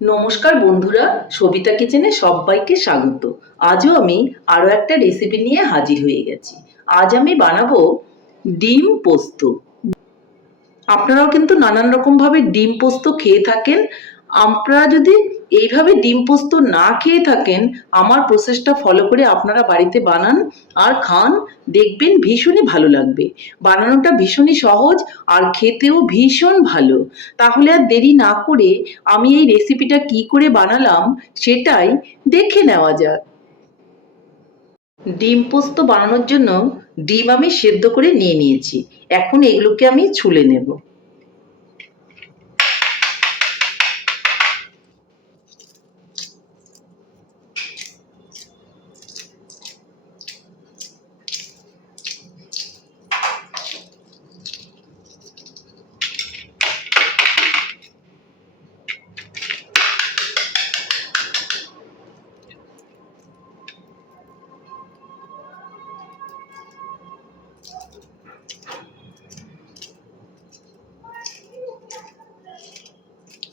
নমস্কার বন্ধুরা, সবিতা কিচেনে সবাইকে স্বাগত। আজও আমি আরও একটা রেসিপি নিয়ে হাজির হয়ে গেছি। আজ আমি বানাবো ডিম পোস্ত। আপনারাও কিন্তু নানান রকমভাবে ডিম পোস্ত খেয়ে থাকেন। আপনারা যদি এইভাবে ডিম পোস্ত না খেয়ে থাকেন, আমার প্রসেসটা ফলো করে আপনারা বাড়িতে বানান আর খান, দেখবেন ভীষণই ভালো লাগবে। বানানোটা ভীষণই সহজ আর খেতেও ভীষণ ভালো। তাহলে আর দেরি না করে আমি এই রেসিপিটা কি করে বানালাম সেটাই দেখে নেওয়া যাক। ডিম পোস্ত বানানোর জন্য ডিম আমি সেদ্ধ করে নিয়ে নিয়েছি। এখন এগুলোকে আমি ছুলে নেব।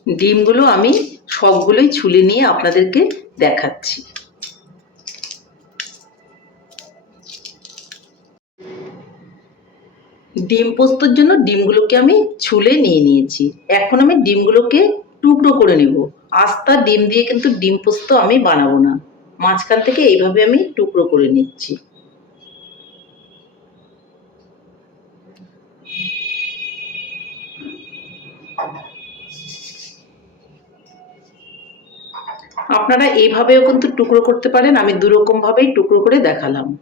ডিমগুলো আমি সবগুলোই ছুলে নিয়ে আপনাদেরকে দেখাচ্ছি। ডিম পোস্তর জন্য ডিমগুলোকে আমি ছুলে নিয়ে নিয়েছি। এখন আমি ডিমগুলোকে টুকরো করে নেব। আস্তা ডিম দিয়ে কিন্তু ডিম পোস্ত আমি বানাবো না। মাঝখান থেকে এইভাবে আমি টুকরো করে নিচ্ছি। আপনারা এইভাবেও কিন্তু টুকরো করতে পারেন, আমি দুরকম ভাবেই টুকরো করে দেখালাম।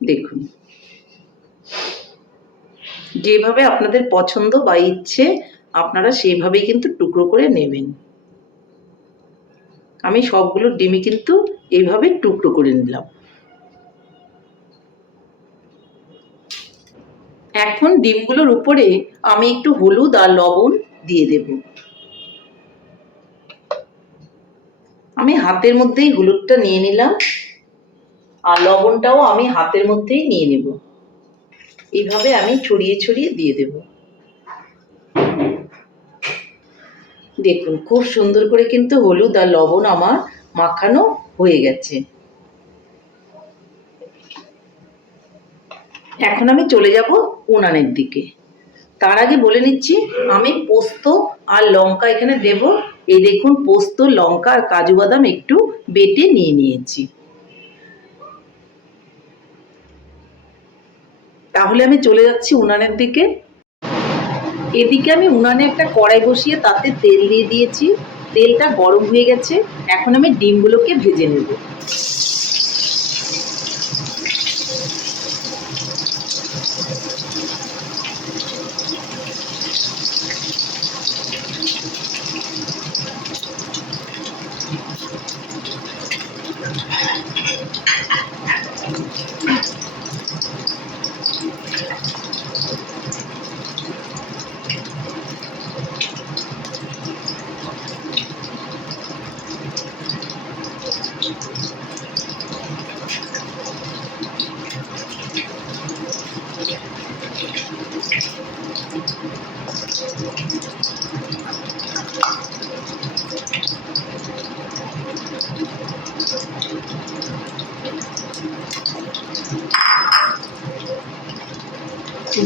দেখুন। যেভাবে আপনাদের পছন্দ বা ইচ্ছে, আপনারা সেইভাবেই কিন্তু টুকরো করে নেবেন। আমি সবগুলো ডিমই কিন্তু এইভাবে টুকরো করে নিলাম। এখন ডিমগুলোর উপরে আমি একটু হলুদ আর লবণ দিয়ে দেব। আমি হাতের মধ্যেই হলুদটা নিয়ে নিলাম আর লবণটাও আমি হাতের মধ্যেই নিয়ে নেব। এইভাবে আমি ছড়িয়ে ছড়িয়ে দিয়ে দেব। দেখুন, খুব সুন্দর করে কিন্তু হলুদ আর লবণ আমার মাখানো হয়ে গেছে। এখন আমি চলে যাব উনানের দিকে। তার আগে বলে নিচ্ছি, আমি পোস্ত আর লঙ্কা এখানে দেব। এই দেখুন, পোস্ত, লঙ্কা আর কাজু বাদাম একটু বেটে নিয়ে নিয়েছি। তাহলে আমি চলে যাচ্ছি উনানের দিকে। এদিকে আমি উনানে একটা কড়াই বসিয়ে তাতে তেল দিয়ে দিয়েছি। তেলটা গরম হয়ে গেছে। এখন আমি ডিমগুলোকে ভেজে নেব।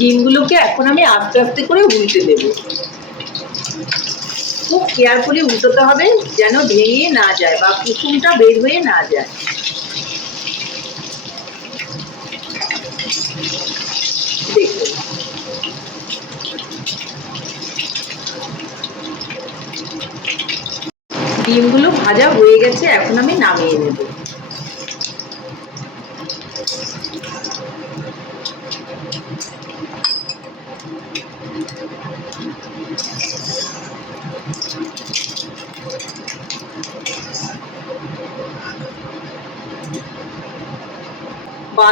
ডিমগুলোকে এখন আমি আস্তে আস্তে করে উল্টে দেব। খুব কেয়ারফুলি উল্টোতে হবে যেন ভেঙে না যায় বা কুসুমটা বের হয়ে না যায়। ডিমগুলো ভাজা হয়ে গেছে, এখন আমি নামিয়ে নেব।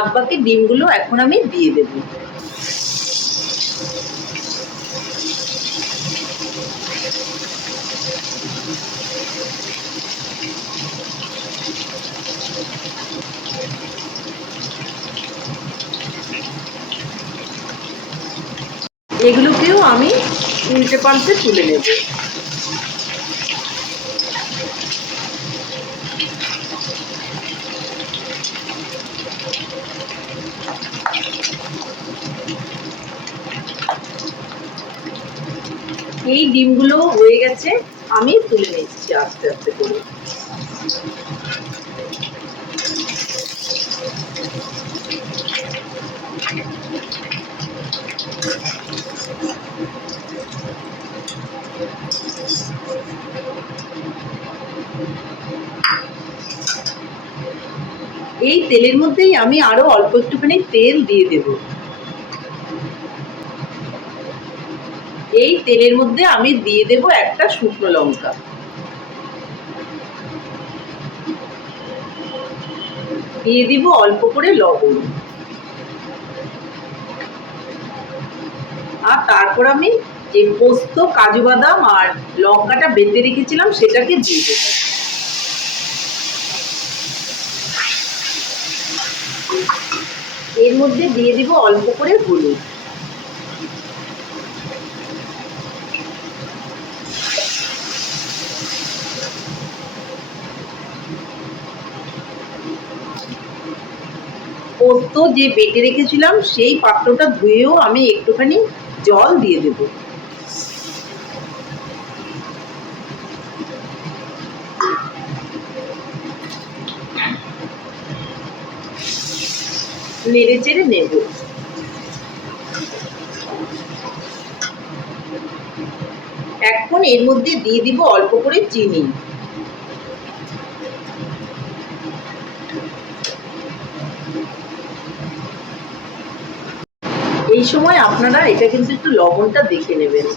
বাদ বাকি ডিমগুলো এখন আমি দিয়ে দেব। এগুলোকেও আমি উল্টে পাল্টে তুলে নেব। এই ডিমগুলো হয়ে গেছে, আমি তুলে নিচ্ছি আস্তে আস্তে করে। এই তেলের মধ্যেই আমি আরও অল্প একটুখানি তেল দিয়ে দেব। এই তেলের মধ্যে আমি দিয়ে দেব একটা শুকনো লঙ্কা। দিয়ে দিব অল্প করে লবণ। আর তারপর আমি যে পোস্ত, কাজু বাদাম আর লঙ্কাটা বেঁধে রেখেছিলাম সেটাকে দিয়ে দেবো। এর মধ্যে দিয়ে দিব অল্প করে হলুদ পোস্ত যে বেটে রেখেছিলাম, সেই পাত্রটা ধুয়েও আমি একটুখানি জল দিয়ে দেব। নেড়ে চেড়ে নেব। এখন এর মধ্যে দিয়ে দিব অল্প করে চিনি। এই সময় আপনারা এটা কিন্তু একটু লবণটা দেখে নেবেন।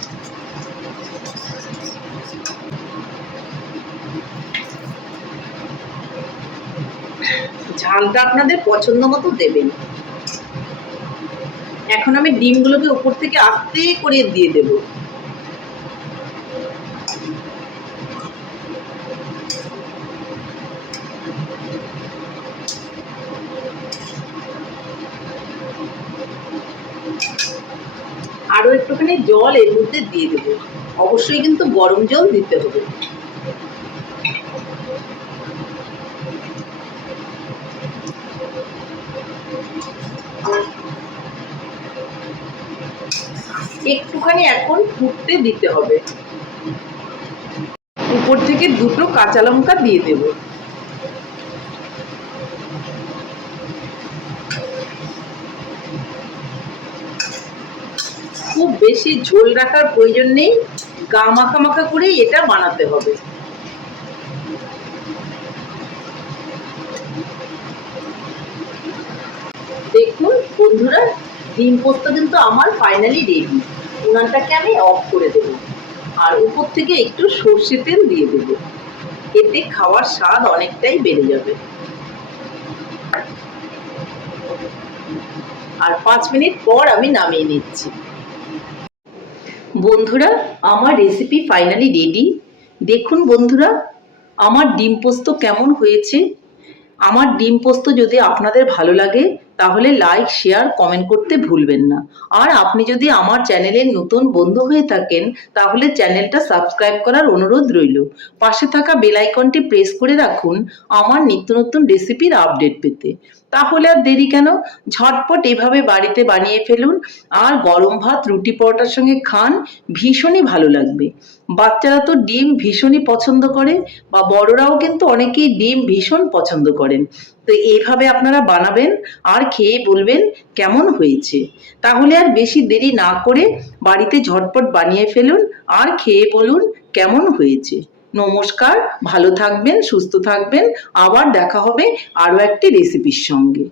ঝালটা আপনাদের পছন্দ মতো দেবেন। এখন আমি ডিমগুলোকে উপর থেকে আস্তে করে দিয়ে দেব। আরও একটুখানি জল এর মধ্যে দিয়ে দেবো। অবশ্যই কিন্তু গরম জল দিতে হবে। একটুখানি এখন ফুটতে দিতে হবে। উপর থেকে দুটো কাঁচা লঙ্কা দিয়ে দেব। খুব বেশি ঝোল রাখার প্রয়োজন নেই, গা মাখা মাখা করেই এটা বানাতে হবে। দেখুন বন্ধুরা, ডিম পোস্ত কিন্তু আমার ফাইনালি রেডি উনানটাকে আমি অফ করে দেব। আর উপর থেকে একটু সর্ষে তেল দিয়ে দেব। এতে খাওয়ার স্বাদ অনেকটাই বেড়ে যাবে। আর পাঁচ মিনিট পর আমি নামিয়ে নিচ্ছি। বন্ধুরা, আমার রেসিপি ফাইনালি রেডি দেখুন বন্ধুরা, আমার ডিম পোস্ত কেমন হয়েছে? আমার ডিম পোস্ত যদি আপনাদের ভালো লাগে তাহলে লাইক শেয়ার কমেন্ট করতে ভুলবেন না। আর আপনি যদি আমার চ্যানেলের নতুন বন্ধু হয়ে থাকেন, তাহলে চ্যানেলটা সাবস্ক্রাইব করার অনুরোধ রইল। পাশে থাকা বেল আইকনটি প্রেস করে রাখুন আমার নিত্য নতুন রেসিপির আপডেট পেতে। তাহলে আর দেরি কেন? ঝটপট এভাবে বাড়িতে বানিয়ে ফেলুন আর গরম ভাত, রুটি পরোটার সঙ্গে খান, ভীষণই ভালো লাগবে। বাচ্চারা তো ডিম ভীষণই পছন্দ করে বা বড়রাও কিন্তু অনেকেই ডিম ভীষণ পছন্দ করেন। তো এইভাবে আপনারা বানাবেন আর খেয়ে বলবেন কেমন হয়েছে। তাহলে আর বেশি দেরি না করে বাড়িতে ঝটপট বানিয়ে ফেলুন আর খেয়ে বলুন কেমন হয়েছে। নমস্কার, ভালো থাকবেন, সুস্থ থাকবেন। আবার দেখা হবে আরও একটি রেসিপির সঙ্গে।